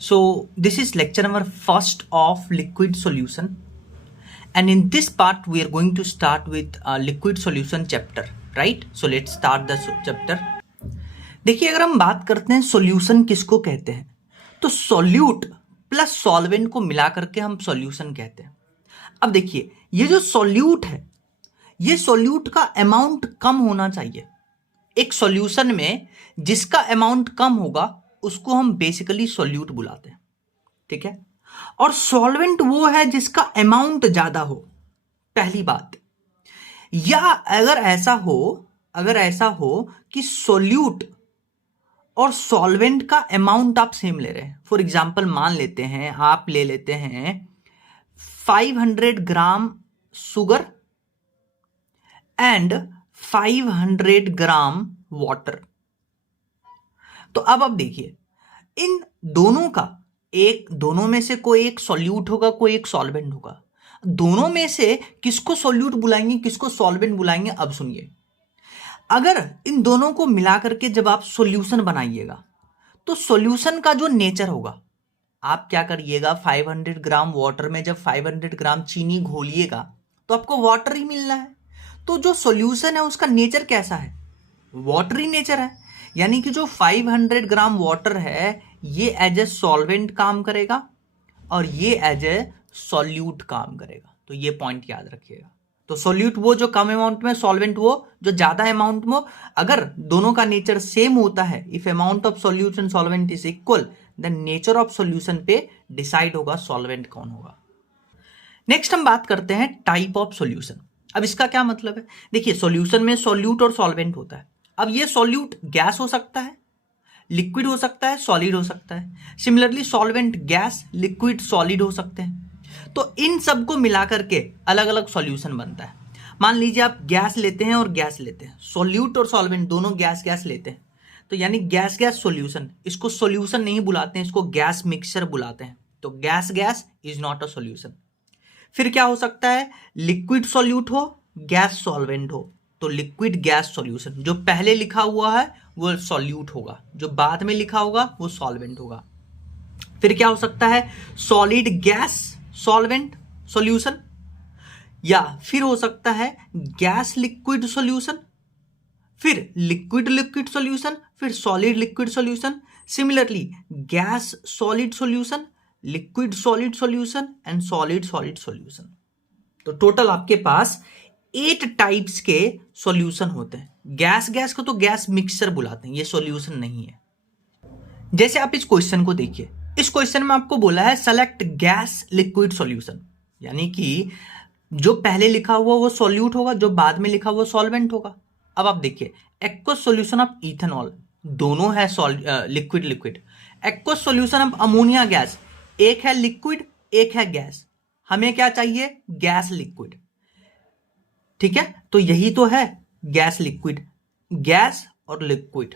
So this is lecture number first of liquid solution, and in this part we are going to start with liquid solution chapter, right? So let's start the chapter. देखिए, अगर हम बात करते हैं solution किसको कहते हैं, तो सॉल्यूट प्लस सॉल्वेंट को मिला करके हम सॉल्यूशन कहते हैं। अब देखिए, ये जो सॉल्यूट है, ये सॉल्यूट का अमाउंट कम होना चाहिए। एक सॉल्यूशन में जिसका अमाउंट कम होगा उसको हम बेसिकली सॉल्यूट बुलाते हैं, ठीक है। और सॉल्वेंट वो है जिसका अमाउंट ज्यादा हो, पहली बात। या अगर ऐसा हो कि सॉल्यूट और सॉल्वेंट का अमाउंट आप सेम ले रहे हैं। फॉर एग्जांपल मान लेते हैं, आप ले लेते हैं 500 gram sugar and 500 gram water. तो अब आप देखिए, इन दोनों में से कोई एक सॉल्यूट होगा, कोई एक सॉल्वेंट होगा। दोनों में से किसको सॉल्यूट बुलाएंगे, किसको सॉल्वेंट बुलाएंगे? अब सुनिए, अगर इन दोनों को मिला करके जब आप सॉल्यूशन बनाइएगा तो सॉल्यूशन का जो नेचर होगा, आप क्या करिएगा, 500 ग्राम वाटर में जब 500 ग्राम चीनी घोलिएगा तो आपको वाटर ही मिलना है। तो जो सॉल्यूशन है उसका नेचर कैसा है? वाटरी नेचर है। यानी कि जो 500 ग्राम वाटर है ये एज ए सॉल्वेंट काम करेगा और ये एज ए सॉल्यूट काम करेगा। तो ये पॉइंट याद रखिएगा। तो सॉल्यूट वो जो कम अमाउंट में, सॉल्वेंट वो जो ज्यादा अमाउंट में। अगर दोनों का नेचर सेम होता है, if amount of solution solvent is equal, then nature of solution पे डिसाइड होगा सॉल्वेंट कौन होगा। नेक्स्ट हम बात करते हैं टाइप ऑफ सॉल्यूशन। अब इसका क्या मतलब है? देखिए, सॉल्यूशन में सॉल्यूट और सॉल्वेंट होता है। अब ये सॉल्यूट गैस हो सकता है, लिक्विड हो सकता है, सॉलिड हो सकता है। Similarly solvent gas, liquid, solid हो सकते हैं। तो इन सबको मिला करके अलग अलग सॉल्यूशन बनता है। मान लीजिए आप गैस लेते हैं और गैस लेते हैं, सॉल्यूट और सॉल्वेंट दोनों गैस गैस लेते हैं, तो यानी गैस गैस सॉल्यूशन। इसको सॉल्यूशन नहीं बुलाते हैं, इसको गैस मिक्सचर बुलाते हैं। तो gas gas is not a solution. फिर क्या हो सकता है? लिक्विड सॉल्यूट हो, गैस सॉल्वेंट हो, तो लिक्विड गैस सॉल्यूशन। जो पहले लिखा हुआ है वो सॉल्यूट होगा, जो बाद में लिखा होगा वो सॉल्वेंट होगा। फिर क्या हो सकता है? सॉलिड गैस सॉल्वेंट सॉल्यूशन, या फिर हो सकता है गैस लिक्विड सॉल्यूशन, फिर लिक्विड लिक्विड सॉल्यूशन, फिर solid liquid solution. Similarly gas solid solution, liquid solid solution and solid solid solution. तो टोटल आपके पास 8 टाइप्स के सॉल्यूशन होते हैं। गैस गैस को तो गैस मिक्सचर बुलाते हैं, ये सॉल्यूशन नहीं है। जैसे आप इस क्वेश्चन को देखिए, इस क्वेश्चन में आपको बोला है सेलेक्ट गैस लिक्विड सॉल्यूशन, यानी कि जो पहले लिखा हुआ वो सॉल्यूट होगा, जो बाद में लिखा हुआ सॉल्वेंट होगा। अब आप देखिए, एक्वस सॉल्यूशन ऑफ इथेनॉल, दोनों है liquid liquid. Aqueous solution of ammonia gas, एक है लिक्विड एक है गैस। हमें क्या चाहिए? गैस लिक्विड, ठीक है। तो यही तो है गैस लिक्विड, गैस और लिक्विड,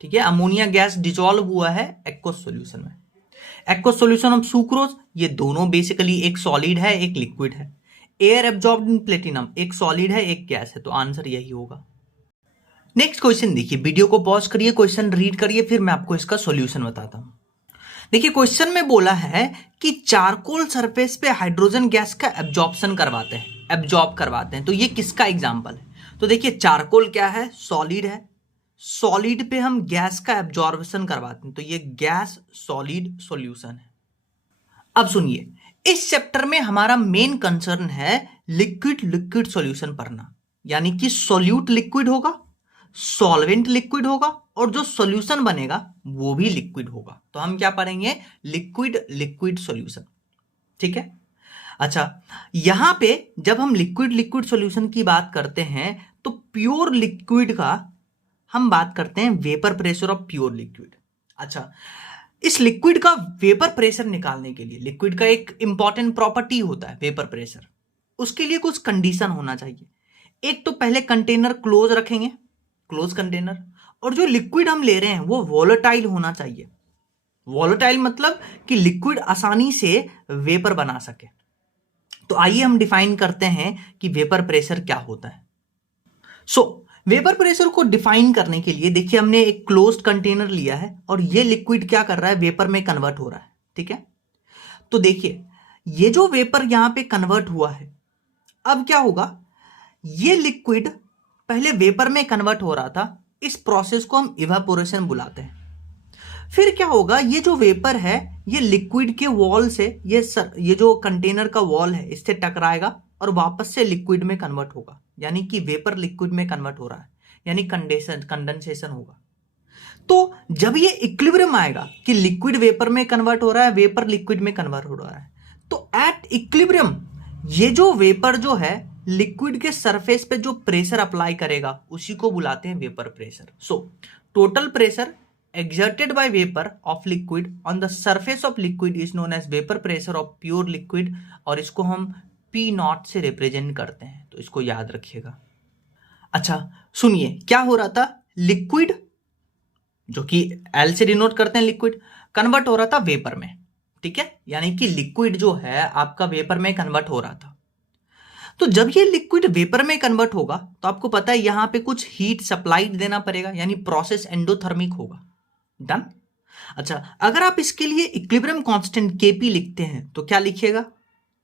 ठीक है। अमोनिया गैस डिसॉल्व हुआ है एक्वस सॉल्यूशन में। एक्वस सॉल्यूशन ऑफ सुक्रोज, ये दोनों बेसिकली एक सॉलिड है एक लिक्विड है। एयर एब्जॉर्ब्ड इन प्लेटिनम, एक सॉलिड है एक गैस है। तो आंसर यही होगा। नेक्स्ट क्वेश्चन देखिए, वीडियो को पॉज करिए, क्वेश्चन रीड करिए, फिर मैं आपको इसका सॉल्यूशन बताता हूं। देखिए, क्वेश्चन में बोला है कि चारकोल सरफेस पे हाइड्रोजन गैस का एब्जॉर्ब करवाते हैं। तो ये किसका एग्जांपल है? तो देखिए, चारकोल क्या है? सॉलिड है। सॉलिड पे हम गैस का एब्जॉर्प्शन करवाते हैं, तो ये गैस सॉलिड सॉल्यूशन है। अब सुनिए, इस चैप्टर में हमारा मेन कंसर्न है लिक्विड लिक्विड सॉल्यूशन पढ़ना, यानी कि सॉल्यूट लिक्विड होगा, सॉल्वेंट लिक्विड होगा और जो सॉल्यूशन बनेगा वो भी लिक्विड होगा। तो हम क्या पढ़ेंगे? लिक्विड लिक्विड सॉल्यूशन, ठीक है। अच्छा, यहां पे जब हम लिक्विड लिक्विड सॉल्यूशन की बात करते हैं तो प्योर लिक्विड का हम बात करते हैं vapour pressure of pure liquid. अच्छा, इस लिक्विड का वेपर प्रेशर निकालने के लिए, लिक्विड का एक इंपॉर्टेंट प्रॉपर्टी होता है वेपर प्रेशर, उसके लिए कुछ कंडीशन होना चाहिए। एक तो पहले कंटेनर क्लोज रखेंगे, क्लोज कंटेनर, और जो लिक्विड हम ले रहे हैं वो वोलेटाइल होना चाहिए। वोलेटाइल मतलब कि लिक्विड आसानी से वेपर बना सके। तो आइए हम डिफाइन करते हैं कि वेपर प्रेशर क्या होता है। वेपर प्रेशर को डिफाइन करने के लिए देखिए, हमने एक क्लोज्ड कंटेनर लिया है और ये लिक्विड क्या कर रहा है? वेपर में कन्वर्ट हो रहा है। ठीक है। तो देखिए ये जो वेपर यहां पे कन्वर्ट हुआ है, अब क्या होगा, ये लिक्विड पहले वेपर में कन्वर्ट हो रहा था, इस प्रोसेस को हम इवापोरेशन बुलाते हैं। फिर क्या होगा, ये जो वेपर है ये लिक्विड के वॉल से, ये जो कंटेनर का वॉल है इससे टकराएगा और वापस से लिक्विड में कन्वर्ट होगा, यानी कि वेपर लिक्विड में कन्वर्ट हो रहा है, यानी कंडेंसेशन होगा। तो जब ये इक्विलिब्रियम आएगा कि लिक्विड वेपर में कन्वर्ट हो रहा है, वेपर लिक्विड में कन्वर्ट हो रहा है, तो एट इक्विलिब्रियम ये जो वेपर जो है लिक्विड के सरफेस पे जो प्रेशर अप्लाई करेगा उसी को बुलाते हैं vapour pressure. So total pressure exerted by vapor of liquid on the surface of liquid is known as vapor pressure of pure liquid, और इसको हम P नॉट से रिप्रेजेंट करते हैं, तो इसको याद रखिएगा। अच्छा सुनिए क्या हो रहा था, लिक्विड जो कि L से डिनोट करते हैं लिक्विड, कन्वर्ट हो रहा था वेपर में, ठीक है, यानी कि लिक्विड जो है आपका वेपर में कन्वर्ट हो रहा था। तो जब ये लिक्विड वेपर में कन्वर्ट होगा तो आपको पता है यहां पे कुछ हीट सप्लाई देना पड़ेगा, यानी प्रोसेस एंडोथर्मिक होगा। डन। अच्छा अगर आप इसके लिए इक्विलिब्रियम कांस्टेंट Kp लिखते हैं तो क्या लिखिएगा,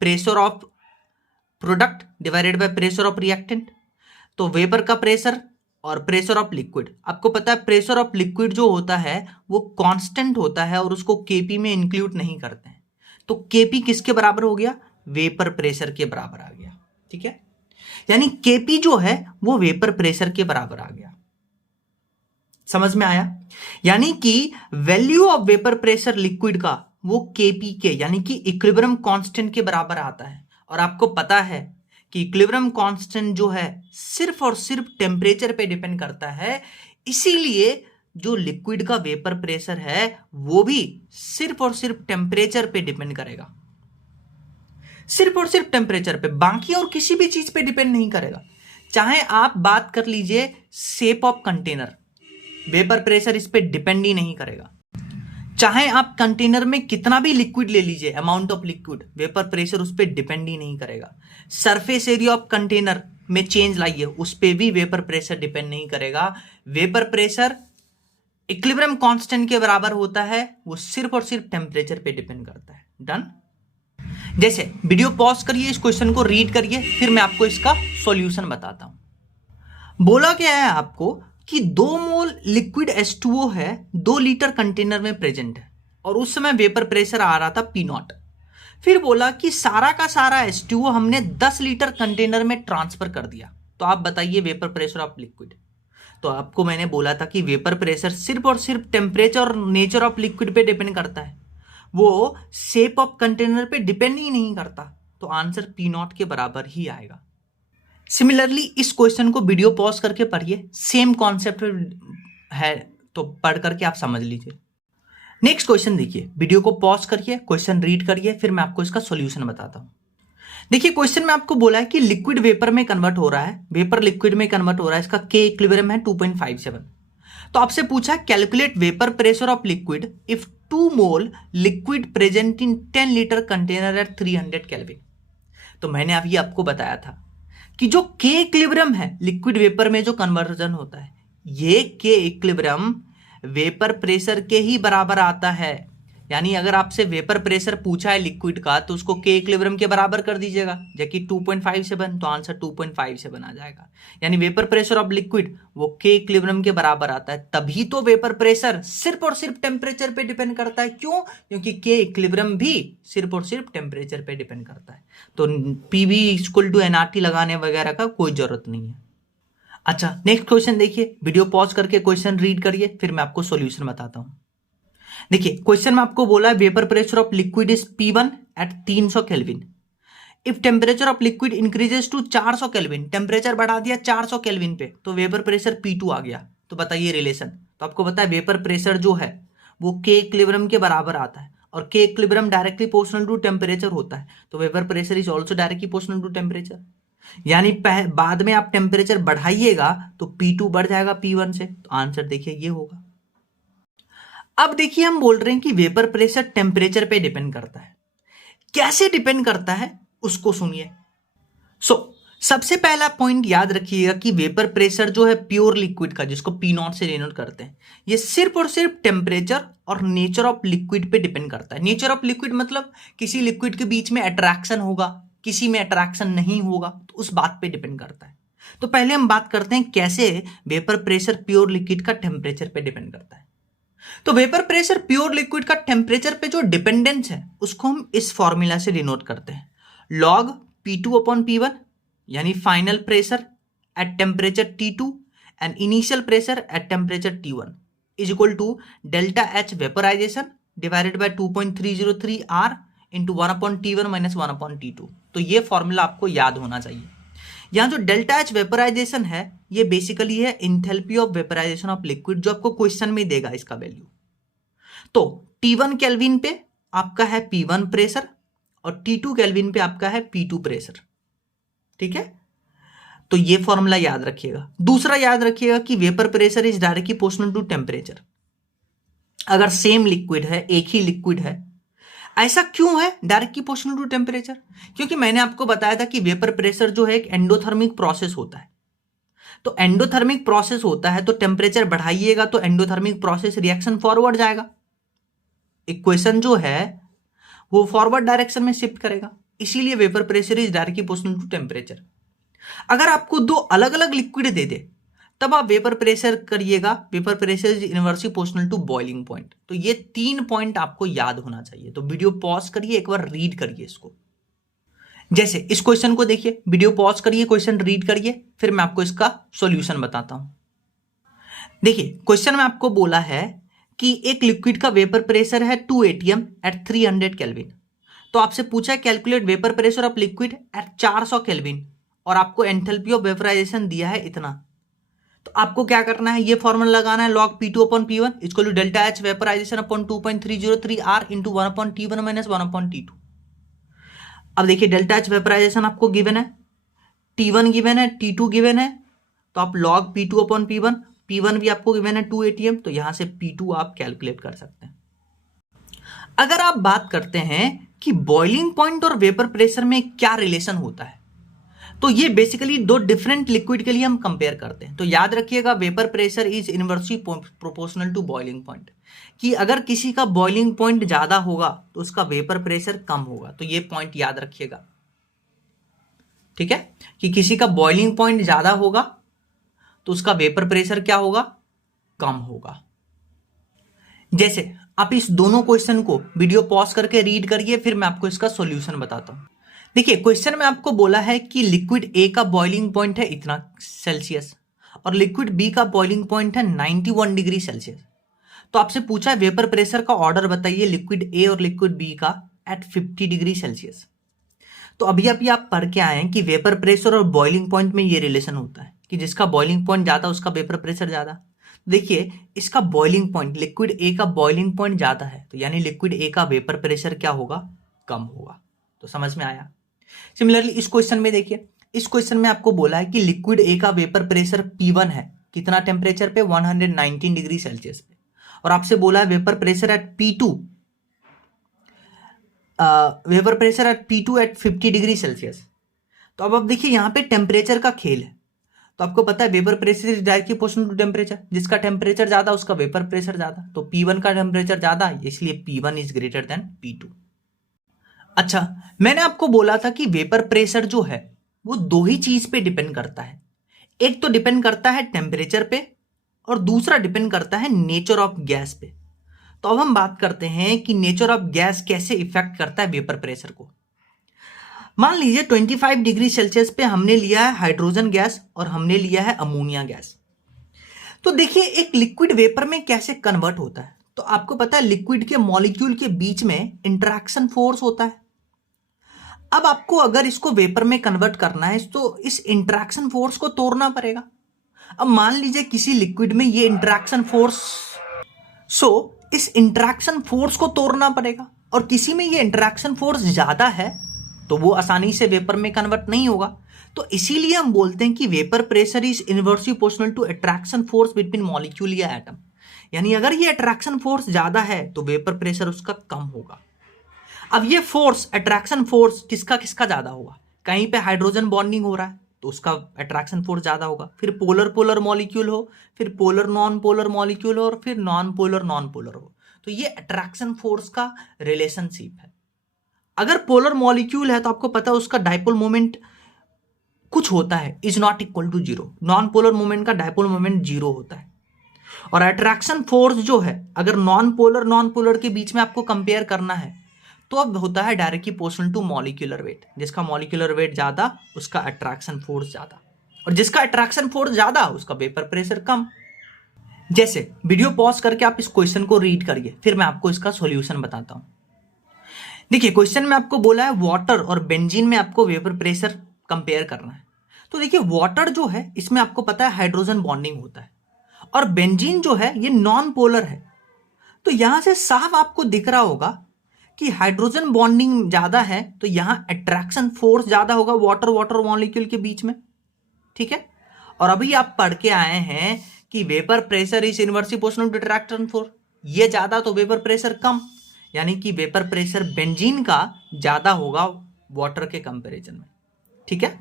pressure of product divided by pressure of reactant. तो वेपर का प्रेशर और प्रेशर ऑफ लिक्विड, आपको पता है प्रेशर ऑफ लिक्विड जो होता है वो कांस्टेंट होता है और उसको Kp में इंक्लूड नहीं करते हैं, तो Kp किसके बराबर हो गया, वेपर प्रेशर के बराबर आ गया, ठीक है, यानी Kp जो है वो वेपर प्रेशर के बराबर आ गया। समझ में आया, यानी कि value of vapour pressure liquid का वो Kp के यानी कि इक्विलिब्रियम कांस्टेंट के बराबर आता है। और आपको पता है कि इक्विलिब्रियम कांस्टेंट जो है सिर्फ और सिर्फ टेम्परेचर पे डिपेंड करता है, इसीलिए जो लिक्विड का वेपर प्रेशर है वो भी सिर्फ और सिर्फ टेम्परेचर पे डिपेंड करेगा, सिर्फ और सिर्फ टेम्परेचर पे, बाकी और किसी भी चीज पे डिपेंड नहीं करेगा। चाहे आप बात कर लीजिए shape of container, vapour pressure इस पे डिपेंड ही नहीं करेगा। चाहे आप कंटेनर में कितना भी लिक्विड ले लीजिए, amount of liquid, vapour pressure उस पे डिपेंड ही नहीं करेगा। सरफेस एरिया ऑफ कंटेनर में चेंज लाइए, उस पे भी वेपर प्रेशर डिपेंड नहीं करेगा। वेपर प्रेशर इक्विलिब्रियम कांस्टेंट के बराबर होता है, वो सिर्फ और सिर्फ टेम्परेचर पे डिपेंड करता है। डन। जैसे वीडियो पॉज करिए, इस क्वेश्चन को रीड करिए, फिर मैं आपको इसका सॉल्यूशन बताता हूं। बोला क्या है आपको कि 2 मोल लिक्विड H2O है 2 लीटर कंटेनर में प्रेजेंट है और उस समय वेपर प्रेशर आ रहा था P नॉट। फिर बोला कि सारा का सारा H2O हमने 10 लीटर कंटेनर में ट्रांसफर कर दिया, तो आप बताइए वेपर प्रेशर ऑफ लिक्विड। तो आपको मैंने बोला था कि वेपर प्रेशर सिर्फ और सिर्फ टेम्परेचर और नेचर ऑफ लिक्विड पे डिपेंड करता है, वो शेप ऑफ कंटेनर पे डिपेंड ही नहीं करता, तो आंसर P नॉट के बराबर ही आएगा। सिमिलरली इस क्वेश्चन को वीडियो पॉज करके पढ़िए, सेम कॉन्सेप्ट है तो पढ़ करके आप समझ लीजिए। नेक्स्ट क्वेश्चन देखिए, वीडियो को पॉज करिए, क्वेश्चन रीड करिए, फिर मैं आपको इसका सॉल्यूशन बताता हूं। देखिए क्वेश्चन में आपको बोला है कि लिक्विड वेपर में कन्वर्ट हो रहा है, वेपर लिक्विड में कन्वर्ट हो रहा है, इसका K इक्विलिब्रियम है 2.57। तो आपसे पूछा calculate vapour pressure of liquid if 2 mole liquid present in 10 litre container at 300 kelvin. तो मैंने अभी आपको बताया था कि जो K इक्विलिब्रियम है लिक्विड वेपर में जो कन्वर्जन होता है, ये K इक्विलिब्रियम वेपर प्रेशर के ही बराबर आता है। यानी अगर आपसे वेपर प्रेशर पूछा है लिक्विड का तो उसको K इक्विलिब्रियम के बराबर कर दीजिएगा, जबकि 2.57, तो आंसर 2.57 आ जाएगा। यानी वेपर प्रेशर ऑफ लिक्विड वो K इक्विलिब्रियम के बराबर आता है, तभी तो वेपर प्रेशर सिर्फ और सिर्फ टेम्परेचर पे डिपेंड करता है। क्यों? क्योंकि K इक्विलिब्रियम भी सिर्फ और सिर्फ टेम्परेचर पे डिपेंड करता है, तो PV इक्वल टू nRT लगाने वगैरह का कोई जरूरत नहीं है। अच्छा नेक्स्ट क्वेश्चन देखिए, वीडियो पॉज करके क्वेश्चन रीड करिए, फिर मैं आपको सॉल्यूशन बताता हूं। देखिए क्वेश्चन में आपको बोला है vapour pressure of liquid is P1 at 300 kelvin. If temperature of liquid increases to 400 kelvin, temperature बढ़ा दिया 400 केल्विन पे, तो वेपर प्रेशर P2 आ गया। तो बताइए रिलेशन। तो आपको पता है वेपर प्रेशर जो है वो K इक्विलिब्रियम के बराबर आता है और K equilibrium directly proportional to temperature होता है, तो vapour pressure is also directly proportional to temperature. यानी बाद में आप टेम्परेचर बढ़ाइएगा तो P2 बढ़ जाएगा P1 से, तो आंसर देखिए ये होगा। अब देखिए हम बोल रहे हैं कि वेपर प्रेशर टेम्परेचर पे डिपेंड करता है। कैसे डिपेंड करता है उसको सुनिए। सो सबसे पहला पॉइंट याद रखिएगा कि वेपर प्रेशर जो है प्योर लिक्विड का, जिसको पी नॉट से डिनोट करते हैं, ये सिर्फ और सिर्फ टेम्परेचर और नेचर ऑफ लिक्विड पे डिपेंड करता है। नेचर ऑफ लिक्विड मतलब किसी लिक्विड के बीच में अट्रैक्शन होगा, किसी में अट्रैक्शन नहीं होगा, तो उस बात पे डिपेंड करता है। तो पहले हम बात करते हैं कैसे वेपर प्रेशर प्योर लिक्विड का टेम्परेचर पे डिपेंड करता है। तो वेपर प्रेशर प्योर लिक्विड का टेम्परेचर पे जो डिपेंडेंस है उसको हम इस फॉर्मूला से डिनोट करते हैं, लॉग P2 अपॉन P1, यानी final pressure at temperature T2 and initial pressure at temperature T1 is equal to delta H vaporisation divided by 2.303 R into 1 upon T1 minus 1 upon T2। तो ये formula आपको याद होना चाहिए। यहाँ जो delta H vaporisation है ये बेसिकली है enthalpy of vaporisation of liquid, जो आपको क्वेश्चन में देगा इसका वैल्यू। तो T1 केल्विन पे आपका है P1 प्रेशर और T2 केल्विन पे आपका है P2 प्रेशर, ठीक है। तो ये फॉर्मूला याद रखिएगा। दूसरा याद रखिएगा कि vapour pressure is directly proportional to temperature. अगर सेम लिक्विड है, एक ही लिक्विड है, ऐसा क्यों है डायरेक्टली प्रोपोर्शनल टू टेम्परेचर? क्योंकि मैंने आपको बताया था कि वेपर प्रेशर जो है एक एंडोथर्मिक प्रोसेस होता है। तो एंडोथर्मिक प्रोसेस होता है तो टेम्परेचर बढ़ाइएगा तो एंडोथर्मिक प्रोसेस रिएक्शन फॉरवर्ड जाएगा, इक्वेशन जो है वो फॉरवर्ड डायरेक्शन में शिफ्ट करेगा, इसीलिए vapour pressure is directly proportional to temperature. अगर आपको दो अलग अलग लिक्विड दे दे तब आप वेपर प्रेशर करिएगा, vapour pressure is inversely proportional to boiling point. तो ये 3 पॉइंट आपको याद होना चाहिए। तो वीडियो पॉज करिए, एक बार रीड करिए इसको। जैसे इस क्वेश्चन को देखिए, वीडियो पॉज करिए, क्वेश्चन रीड करिए, फिर मैं आपको इसका सॉल्यूशन बताता हूं। देखिए क्वेश्चन में आपको बोला है कि एक लिक्विड का वेपर प्रेशर है 2 atm एट 300 केल्विन। तो आपसे पूछा है calculate vapour pressure of liquid at 400 kelvin और आपको एंथैल्पी ऑफ वेपराइजेशन दिया है इतना। तो आपको क्या करना है, ये फॉर्मूला लगाना है, log P2 upon P1 equal to delta H vaporisation upon 2.303 R into 1 upon T1 minus 1 upon T2। अब देखिए डेल्टा एच वेपराइजेशन आपको गिवन है, T1 गिवन है, T2 गिवन है, तो आप log P2 upon P1, P1 भी आपको गिवन है 2 atm, तो यहां से P2 आप कैलकुलेट कर सकते हैं। अगर आप बात करते हैं कि बॉइलिंग पॉइंट और वेपर प्रेशर में क्या रिलेशन होता है, तो ये बेसिकली दो डिफरेंट लिक्विड के लिए हम कंपेयर करते हैं। तो याद रखिएगा vapour pressure is inversely proportional to boiling point, कि अगर किसी का बॉइलिंग पॉइंट ज्यादा होगा तो उसका वेपर प्रेशर कम होगा। तो ये पॉइंट याद रखिएगा, ठीक है, कि किसी का बॉइलिंग पॉइंट ज्यादा होगा तो उसका वेपर प्रेशर क्या होगा, कम होगा। जैसे आप इस दोनों क्वेश्चन को वीडियो पॉज करके रीड करिए, फिर मैं आपको इसका सॉल्यूशन बताता हूं। देखिए क्वेश्चन में आपको बोला है कि लिक्विड ए का बॉइलिंग पॉइंट है इतना सेल्सियस और लिक्विड बी का बॉइलिंग पॉइंट है 91 डिग्री सेल्सियस। तो आपसे पूछा है वेपर प्रेशर का ऑर्डर बताइए लिक्विड ए और लिक्विड बी का एट 50 डिग्री सेल्सियस। तो अभी आप पढ़ के आए हैं कि वेपर प्रेशर और बॉइलिंग पॉइंट में ये रिलेशन होता है कि जिसका बॉइलिंग पॉइंट ज्यादा उसका वेपर प्रेशर ज्यादा। देखिए इसका बॉइलिंग पॉइंट, लिक्विड ए का बॉइलिंग पॉइंट ज्यादा है, तो यानी लिक्विड ए का वेपर प्रेशर क्या होगा, कम होगा। तो समझ में आया। सिमिलरली इस क्वेश्चन में देखिए, इस क्वेश्चन में आपको बोला है कि लिक्विड ए का वेपर प्रेशर P1 है, कितना टेम्परेचर पे, 119 डिग्री सेल्सियस पे, और आपसे बोला है vapour pressure at P2, vapour pressure at P2 at 50 degree Celsius. तो अब देखिए यहाँ पे टेम्परेचर का खेल है। तो आपको पता है vapour pressure is directly proportional to temperature, जिसका टेम्परेचर ज्यादा उसका वेपर प्रेशर ज्यादा। तो P1 का टेम्परेचर ज्यादा है इसलिए P1 is greater than P2। अच्छा, मैंने आपको बोला था कि वेपर प्रेशर जो है वो दो ही चीज पे डिपेंड करता है, एक तो डिपेंड करता है टेम्परेचर पे और दूसरा डिपेंड करता है नेचर ऑफ गैस पे। तो अब हम बात करते हैं कि नेचर ऑफ गैस कैसे इफेक्ट करता है वेपर प्रेशर को। मान लीजिए 25 डिग्री सेल्सियस पे हमने लिया है हाइड्रोजन गैस और हमने लिया है अमोनिया गैस। तो देखिए एक लिक्विड वेपर में कैसे कन्वर्ट होता है। तो आपको पता है लिक्विड के मॉलिक्यूल के बीच में इंटरेक्शन फोर्स होता है। अब आपको अगर इसको वेपर में कन्वर्ट करना है तो इस इंटरेक्शन फोर्स को तोड़ना पड़ेगा। अब मान लीजिए किसी लिक्विड में ये इंटरेक्शन फोर्स, इस इंटरेक्शन फोर्स को तोड़ना पड़ेगा, और किसी में ये इंटरेक्शन फोर्स ज्यादा है तो वो आसानी से वेपर में कन्वर्ट नहीं होगा। तो इसीलिए हम बोलते हैं कि vapour pressure is inversely proportional to attraction force between molecule या एटम। यानी अगर ये अट्रैक्शन फोर्स ज्यादा है तो वेपर प्रेशर उसका कम होगा। अब ये फोर्स, अट्रैक्शन फोर्स किसका किसका ज्यादा होगा, कहीं पे हाइड्रोजन बॉन्डिंग हो रहा है तो उसका अट्रैक्शन फोर्स ज़्यादा होगा। फिर पोलर पोलर मॉलिक्यूल हो, फिर पोलर नॉन पोलर मॉलिक्यूल हो, और फिर नॉन पोलर हो, तो ये अट्रैक्शन फोर्स का रिलेशनशिप है। अगर पोलर मॉलिक्यूल है तो आपको पता है उसका डाइपोल मोमेंट कुछ होता है, is not equal to zero. Non polar moment का डाइपोल मोमेंट जीरो होता है। और अट्रैक्शन फोर्स जो है, अगर नॉन पोलर के बीच में आपको कंपेयर करना है तो अब होता है directly proportional to molecular weight. जिसका मॉलिक्यूलर वेट ज्यादा उसका अट्रैक्शन फोर्स ज्यादा, और जिसका अट्रैक्शन फोर्स ज्यादा उसका वेपर प्रेशर कम। जैसे वीडियो पॉज करके आप इस क्वेश्चन को रीड करिए, फिर मैं आपको इसका सॉल्यूशन बताता हूं। देखिए क्वेश्चन में आपको बोला है वाटर और बेंजीन में आपको वेपर प्रेशर कंपेयर करना है। तो देखिए वाटर जो है इसमें आपको पता है हाइड्रोजन बॉन्डिंग होता है, और बेंजीन जो है ये नॉन पोलर है। तो यहां से साफ आपको दिख रहा होगा कि हाइड्रोजन बॉन्डिंग ज्यादा है, तो यहां अट्रैक्शन फोर्स ज्यादा होगा वाटर वाटर मॉलिक्यूल के बीच में, ठीक है। और अभी आप पढ़ के आए हैं कि vapour pressure is inversely proportional to attraction force, ये ज्यादा तो वेपर प्रेशर कम, यानी कि वेपर प्रेशर बेंजीन का ज्यादा होगा वाटर के कंपैरिजन में, ठीक है।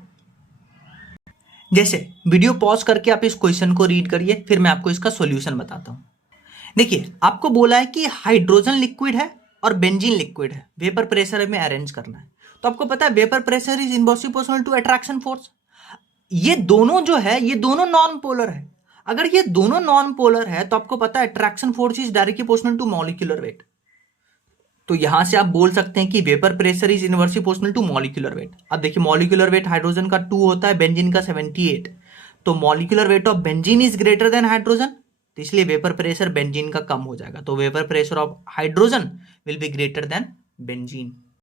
जैसे वीडियो पॉज करके आप इस क्वेश्चन को रीड करिए, फिर मैं आपको इसका सॉल्यूशन बताता हूं। देखिए आपको बोला है कि हाइड्रोजन लिक्विड है और बेंजीन लिक्विड है, वेपर प्रेशर में अरेंज करना है। तो आपको पता है vapour pressure is inversely proportional to attraction force. ये दोनों जो है ये दोनों नॉन पोलर है। अगर ये दोनों नॉन पोलर है तो आपको पता है attraction force is directly proportional to molecular weight. तो यहां से आप बोल सकते हैं कि vapour pressure is inversely proportional to molecular weight. अब देखिए मॉलिक्यूलर वेट हाइड्रोजन का 2 होता है, बेंजीन का 78। तो molecular weight of benzene is greater than hydrogen, तो इसलिए वेपर प्रेशर बेंजीन का कम हो जाएगा। तो vapour pressure of hydrogen will be greater than benzene.